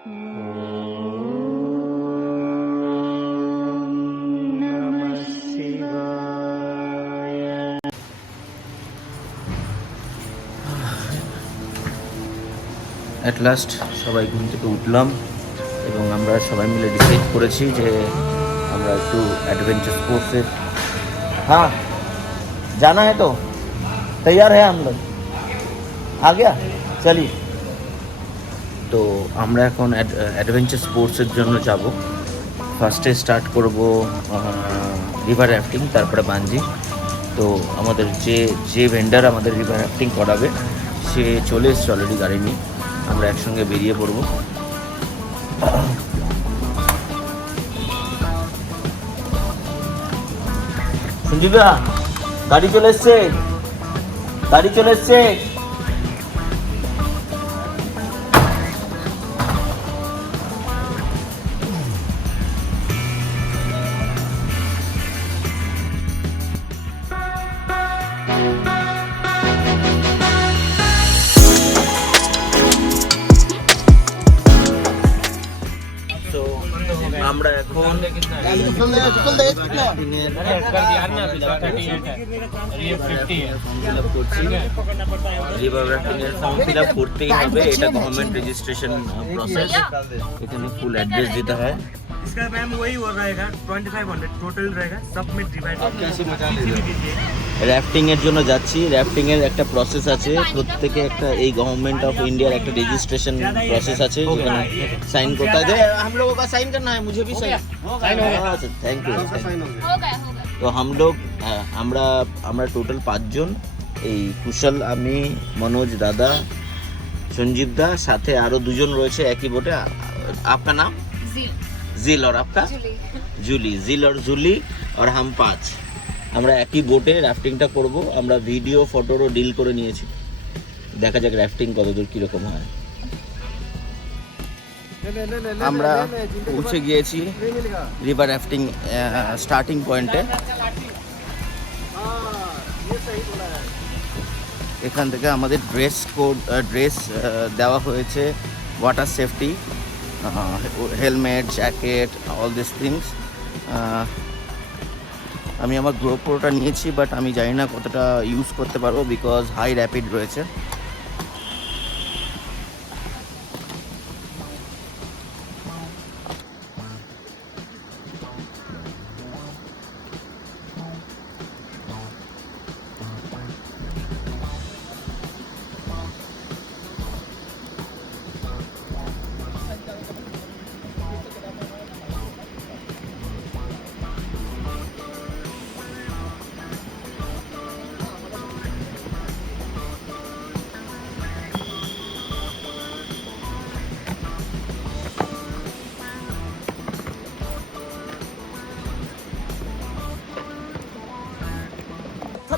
At last সবাই ঘুম থেকে উঠলাম এবং আমরা সবাই মিলে ডিসাইড করেছি যে আমরা একটু অ্যাডভেঞ্চার স্পোর্টসের হ্যাঁ জানা হ্যাঁ তো? তৈয়ার হ্যাঁ আমরা। আগে গিয়া তো আমরা এখন অ্যাডভেঞ্চার স্পোর্টসের জন্য যাব। ফার্স্টে স্টার্ট করব রিভার র্যাফটিং তারপরে বাঞ্জি তো আমাদের যে যে ভেন্ডার আমাদের রিভার র্যাফটিং করাবে, সে চলে এসছে অলরেডি গাড়ি নিয়ে। আমরা একসঙ্গে বেরিয়ে পড়ব। সঞ্জীবা, গাড়ি চলে এসছে? গাড়ি চলে এসছে? রিভার রাফটিংয়ের ফর্ম ফিল আপ করতেই হবে এটা গভর্নমেন্ট রেজিস্ট্রেশন প্রসেস এখানে ফুল অ্যাড্রেস দিতে হয় इसका मैम वही वो रहेगा ट्वेंटी फाइव हंड्रेड टोटल रहेगा सब में डिवाइड র্যাফটিং এর জন্য যাচ্ছি র্যাফটিং এর একটা প্রসেস আছে প্রত্যেকে একটা এই গভর্নমেন্ট অফ इंडिया একটা রেজিস্ট্রেশন প্রসেস আছে যেখানে সাইন করতে হবে हम लोगों का साइन करना है मुझे भी साइन साइन हो गया अच्छा थैंक यू हो गया हो गया তো हम लोग আহ, আমরা আমরা টোটাল পাঁচজন এই কুশল আমি মনোজ দাদা সঞ্জীব দা সাথে আরো দুজন রয়েছে একই বোটে আ- आपका नाम जील জিল और आपका जुली জুলি জিল আর জুলি আর হাম পাঁচ আমরা একই বোটে রাফটিংটা করব আমরা ভিডিও ফটোরও ডিল করে নিয়েছি দেখা যাক রাফটিং কতদূর কীরকম হয় আমরা পৌঁছে গিয়েছি রিভার রাফটিং স্টার্টিং পয়েন্টে এখান থেকে আমাদের ড্রেস কোড ড্রেস দেওয়া হয়েছে water safety helmet jacket all this things আমি আমার গ্রোপ্রোটা নিয়েছি বাট আমি জানি না কতটা ইউজ করতে পারব বিকজ হাই র্যাপিড রয়েছে।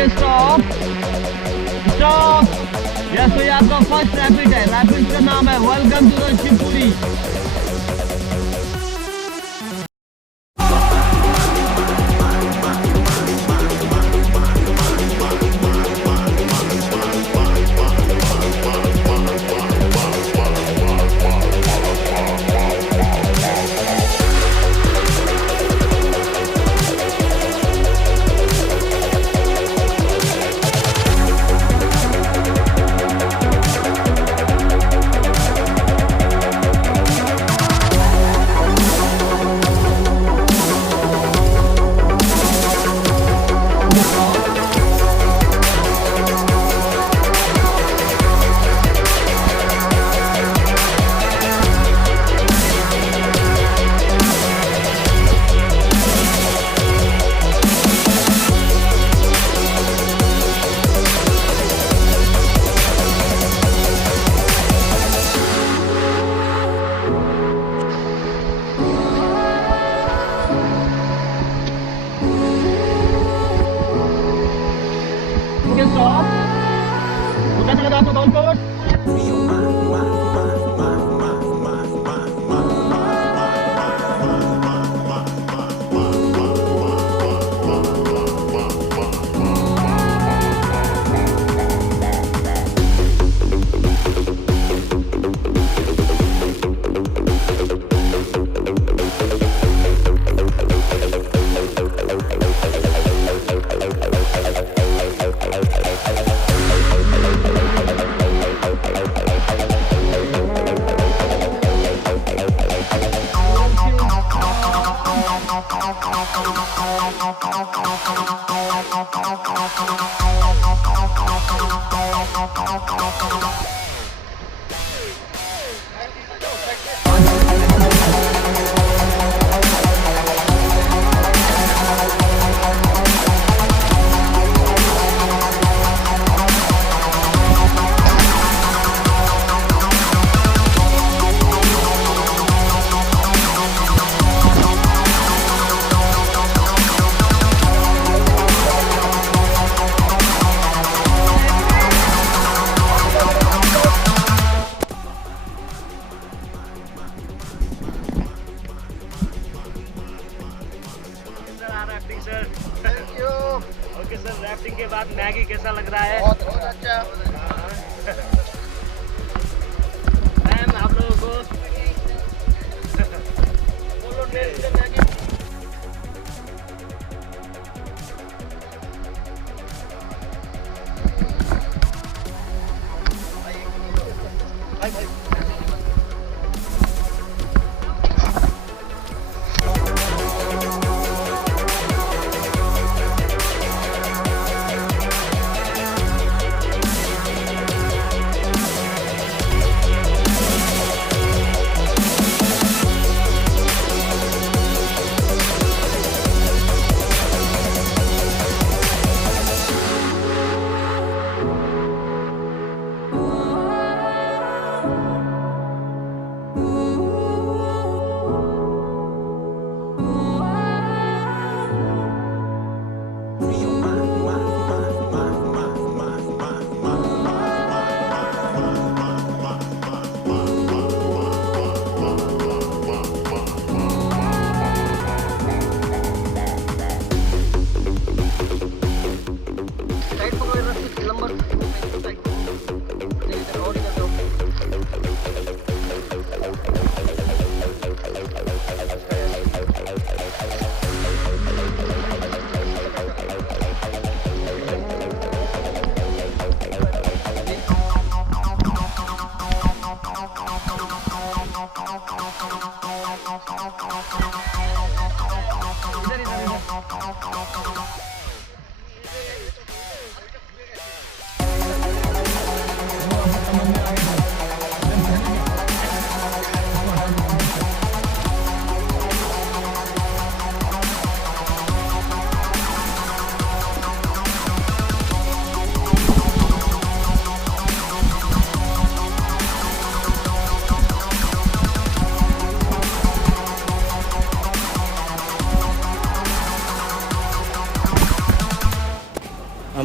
ओके स्टॉप स्टॉप यस तो ये आपका फर्स्ट रैपिड है रैपिड का नाम है वेलकम टू द शिवपुरी どどどどどど。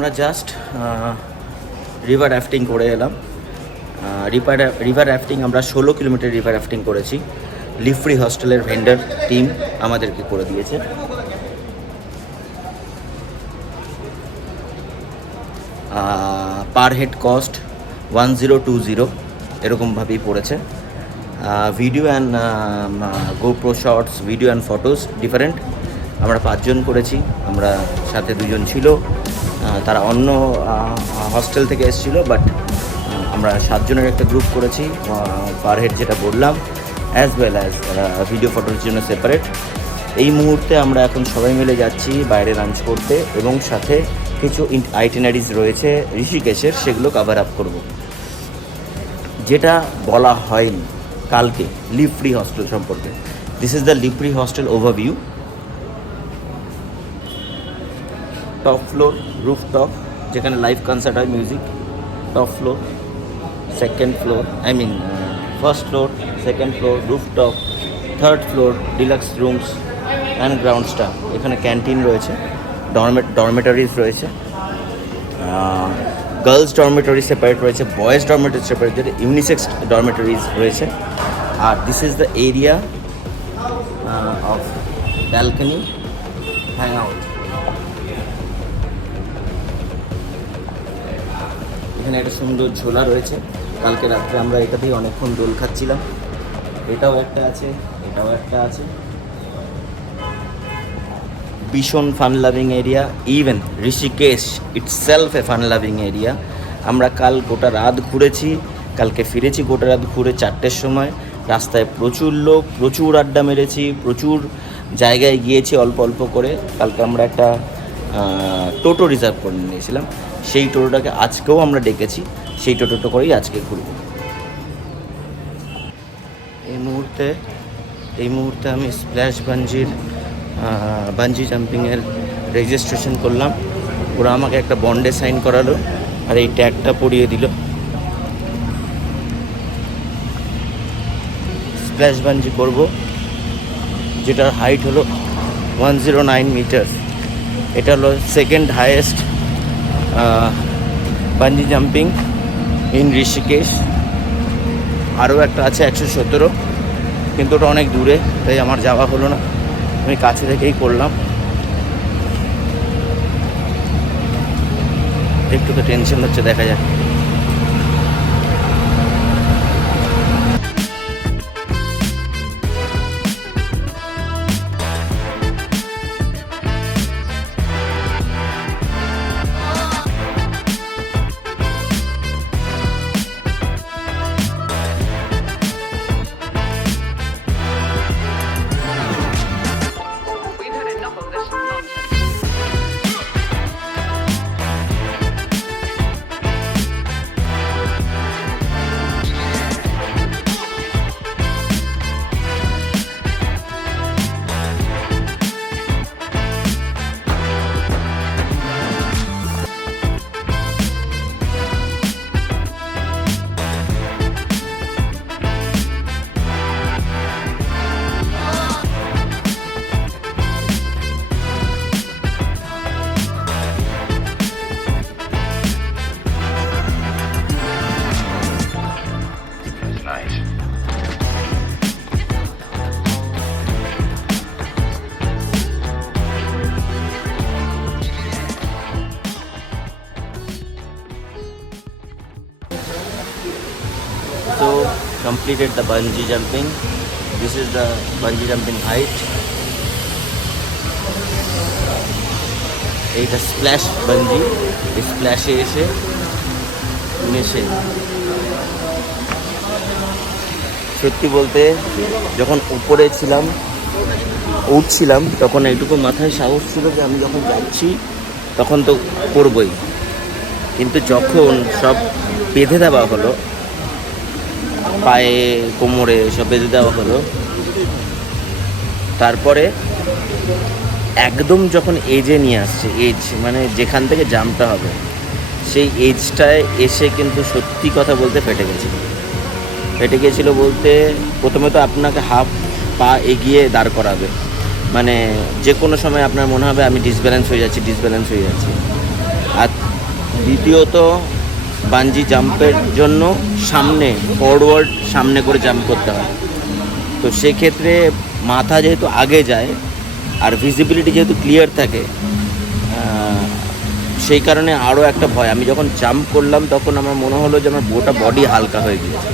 আমরা জাস্ট রিভার রাফটিং করে এলাম। রিভার রিভার রাফটিং আমরা ষোলো কিলোমিটার রিভার রাফটিং করেছি। লিফ্রি হস্টেলের ভেন্ডার টিম আমাদেরকে করে দিয়েছে। Per head cost one zero two zero এরকমভাবেই পড়েছে। Video and GoPro shorts video and photos different আমরা পাঁচজন করেছি, আমরা সাথে দুজন ছিল। তারা অন্য হস্টেল থেকে এসেছিল বাট আমরা সাতজনের একটা গ্রুপ করেছি পার হেড যেটা বললাম অ্যাজ ওয়েল অ্যাজ ভিডিও ফটোর জন্য সেপারেট এই মুহূর্তে আমরা এখন সবাই মিলে যাচ্ছি বাইরে লাঞ্চ করতে এবং সাথে কিছু আইটেনারিজ রয়েছে ঋষিকেশের, সেগুলো কভার আপ করব। যেটা বলা হয়নি কালকে লিভ ফ্রি হস্টেল সম্পর্কে। This is the Live Free Hostel overview top floor roof top যেখানে লাইভ কনসার্ট হয় music top floor second floor I mean first floor second floor roof top third floor deluxe rooms and ground staff এখানে canteen রয়েছে dorm dormitories রয়েছে girls dormitory separate রয়েছে boys dormitory separate unisex dormitories রয়েছে। আর this is the area of balcony hang out এখানে একটা সুন্দর ঝোলা রয়েছে। কালকে রাত্রে আমরা এটাতেই অনেকক্ষণ দোল খাচ্ছিলাম। এটাও একটা আছে, এটাও একটা আছে। ভীষণ fun loving area even Rishikesh itself a fun loving area আমরা কাল গোটা রাত ঘুরেছি, কালকে ফিরেছি গোটা রাত ঘুরে চারটের সময়। রাস্তায় প্রচুর লোক, প্রচুর আড্ডা মেরেছি, প্রচুর জায়গায় গিয়েছি অল্প অল্প করে। কালকে আমরা একটা টোটো রিজার্ভ করে নিয়েছিলাম। সেই টোটোটাকে আজকেও আমরা ডেকেছি, সেই টোটোটা করেই আজকে ঘুরবো। এই মুহূর্তে এই মুহূর্তে আমি স্প্ল্যাশ বাঞ্জির বাঞ্জি জাম্পিংয়ের রেজিস্ট্রেশন করলাম। ওরা আমাকে একটা বন্ডে সাইন করালো আর এই ট্যাগটা পরিয়ে দিল। স্প্ল্যাশ বাঞ্জি করব, যেটার হাইট হলো ওয়ান জিরো নাইন মিটার এটা হলো second highest bungee jumping in Rishikesh আরও একটা আছে একশো সতেরো, কিন্তু ওটা অনেক দূরে, তাই আমার যাওয়া হলো না। আমি কাছে থেকেই করলাম। একটু তো টেনশন হচ্ছে, দেখা যাক। Completed the bungee jumping. This is the bungee jumping height. এইটা স্প্ল্যাশ বাঞ্জি এই স্প্ল্যাশে এসে মেশে সত্যি বলতে, যখন উপরে ছিলাম, উঠছিলাম, তখন এইটুকু মাথায় সাহস ছিল যে আমি যখন যাচ্ছি, তখন তো করবই কিন্তু যখন সব বেঁধে দেওয়া হলো পায়ে, কোমরে সব বেঁধে দেওয়া হলো। তারপরে একদম যখন এজে নিয়ে আসছে এজ মানে যেখান থেকে জামটা হবে, সেই এজটায় এসে কিন্তু সত্যি কথা বলতে ফেটে গেছিল। ফেটে গিয়েছিল বলতে প্রথমে তো আপনাকে হাফ পা এগিয়ে দাঁড় করাবে। মানে যে কোনো সময় আপনার মনে হবে আমি ডিসব্যালেন্স হয়ে যাচ্ছি ডিসব্যালেন্স হয়ে যাচ্ছি। আর দ্বিতীয়ত বাঞ্জি জাম্পের জন্য সামনে ফরওয়ার্ড সামনে করে জাম্প করতে হয়। তো সেক্ষেত্রে মাথা যেহেতু আগে যায় আর ভিজিবিলিটি যেহেতু ক্লিয়ার থাকে সেই কারণে আরও একটা ভয়। আমি যখন জাম্প করলাম তখন আমার মনে হলো যে আমার গোটা বডি হালকা হয়ে গিয়েছে।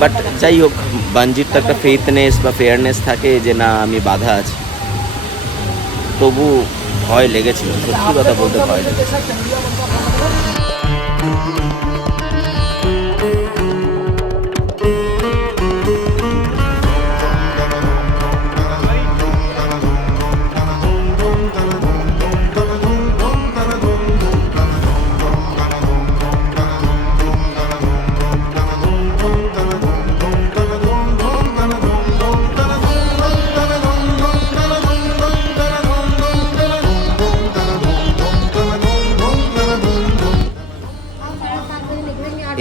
বাট যাই হোক বাঞ্জির তো একটা ফেথনেস বা ফেয়ারনেস থাকে যে না, আমি বাধা আছি। তবু ভয় লেগেছিল সত্যি কথা বলতে ভয় লেগেছে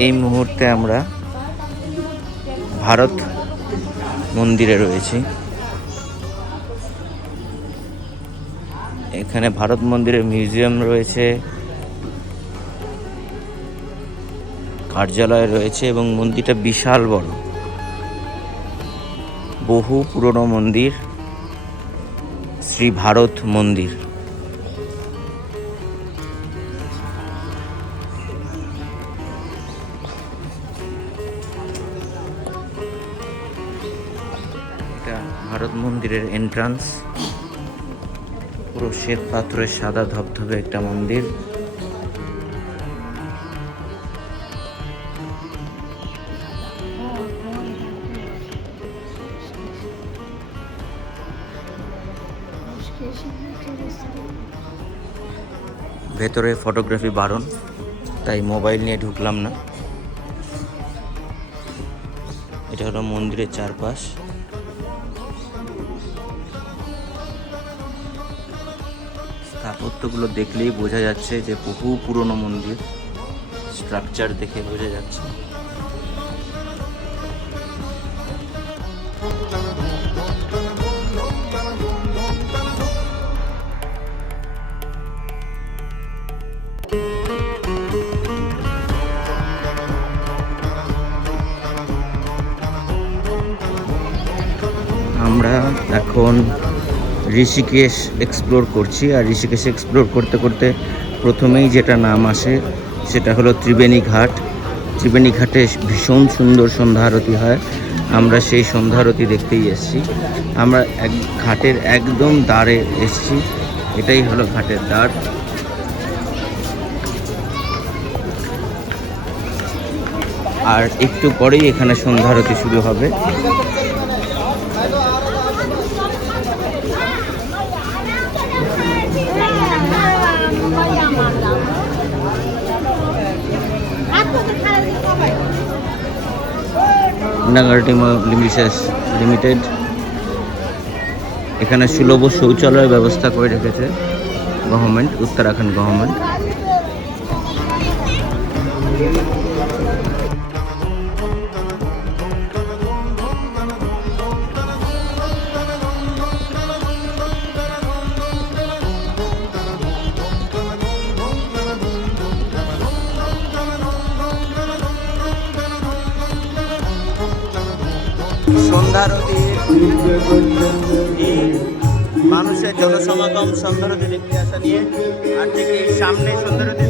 এই মুহূর্তে আমরা ভারত মন্দিরে রয়েছি। এখানে ভারত মন্দিরের মিউজিয়াম রয়েছে, কার্যালয় রয়েছে এবং মন্দিরটা বিশাল বড়। বহু পুরনো মন্দির, শ্রী ভারত মন্দির। মন্দিরের এন্ট্রান্স পুরো শ্বেত পাথরের সাদা ধবধবে একটা মন্দির। ভেতরে ফটোগ্রাফি বারণ, তাই মোবাইল নিয়ে ঢুকলাম না। এটা হলো মন্দিরের চারপাশ। স্থাপত্যগুলো দেখলেই বোঝা যাচ্ছে যে বহু পুরনো মন্দির স্ট্রাকচার দেখে বোঝা যাচ্ছে। ঋষিকেশ এক্সপ্লোর করছি, আর ঋষিকেশ এক্সপ্লোর করতে করতে প্রথমেই যেটা নাম আসে সেটা হলো ত্রিবেণী ঘাট। ত্রিবেণী ঘাটে ভীষণ সুন্দর সন্ধ্যা আরতি হয়। আমরা সেই সন্ধ্যা আরতি দেখতেই এসেছি। আমরা এক ঘাটের একদম দ্বারে এসেছি। এটাই হলো ঘাটের দ্বার। আর একটু পরেই এখানে সন্ধ্যা আরতি শুরু হবে। নাগারটিমা লিমিটেড লিমিটেড এখানে সুলভ শৌচালয় ব্যবস্থা করে রেখেছে গভর্নমেন্ট উত্তরাখণ্ড গভর্নমেন্ট। মানুষের জনসমাগম সন্ধ্যারতি দেখতে আসা নিয়ে আর ঠিক এই সামনে সন্ধ্যারতির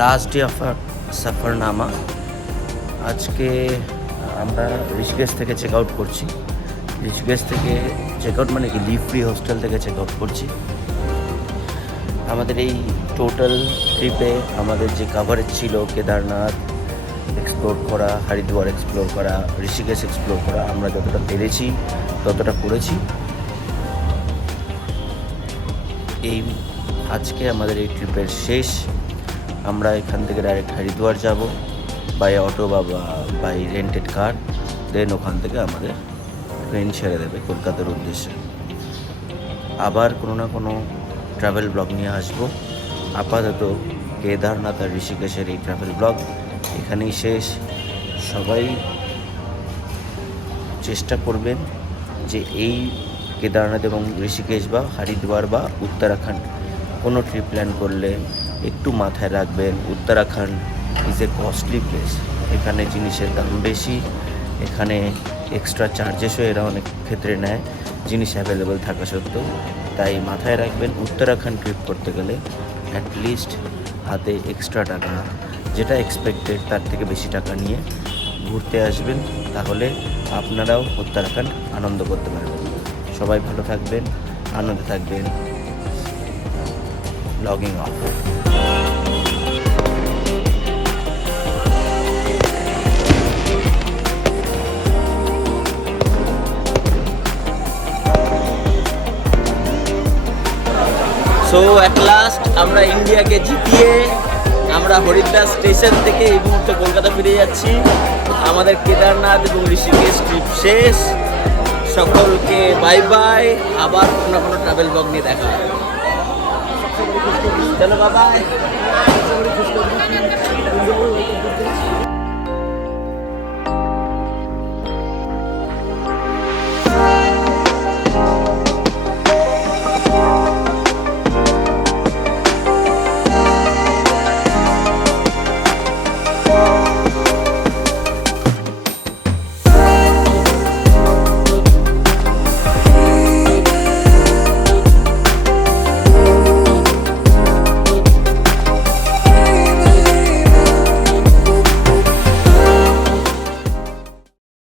লাস্ট ডে অফ সফরনামা আজকে আমরা ঋষিকেশ থেকে চেক আউট করছি। ঋষিকেশ থেকে চেক আউট মানে কি? লিভ ফ্রি হোস্টেল থেকে চেক আউট করছি। আমাদের এই টোটাল ট্রিপে আমাদের যে কাভারেজ ছিল, কেদারনাথ এক্সপ্লোর করা, হরিদ্বার এক্সপ্লোর করা, ঋষিকেশ এক্সপ্লোর করা, আমরা যতটা পেরেছি, ততটা করেছি। এই আজকে আমাদের এই ট্রিপের শেষ। আমরা এখান থেকে ডাইরেক্ট হরিদ্বার যাব বাই অটো বা বাই রেন্টেড কার দেন ওখান থেকে আমাদের ট্রেন ছেড়ে দেবে কলকাতার উদ্দেশ্যে। আবার কোনো না কোনো ট্রাভেল ব্লগ নিয়ে আসব। আপাতত কেদারনাথ আর ঋষিকেশের এই ট্রাভেল ব্লগ এখানেই শেষ। সবাই চেষ্টা করবেন যে এই কেদারনাথ এবং ঋষিকেশ বা হরিদ্বার বা উত্তরাখণ্ড কোনো ট্রিপ প্ল্যান করলে একটু মাথায় রাখবেন, Uttarakhand is a costly place এখানে জিনিসের দাম বেশি, এখানে এক্সট্রা চার্জেসও এরা অনেক ক্ষেত্রে নেয়, জিনিস অ্যাভেলেবেল থাকা সত্ত্বেও। তাই মাথায় রাখবেন, উত্তরাখণ্ড ট্রিপ করতে গেলে অ্যাটলিস্ট হাতে এক্সট্রা টাকা, যেটা এক্সপেক্টেড তার থেকে বেশি টাকা নিয়ে ঘুরতে আসবেন। তাহলে আপনারাও উত্তরাখণ্ড আনন্দ করতে পারবেন। সবাই ভালো থাকবেন, আনন্দে থাকবেন। Logging off so at last আমরা ইন্ডিয়াকে জিতিয়ে আমরা হরিদ্বার স্টেশন থেকে এই মুহূর্তে কলকাতা ফিরে যাচ্ছি। আমাদের কেদারনাথ এবং ঋষিকেশ ট্রিপ শেষ। সকলকে বাই বাই আবার কোনো কোনো ট্রাভেল ব্লগ নিয়ে দেখা চলো বাবাই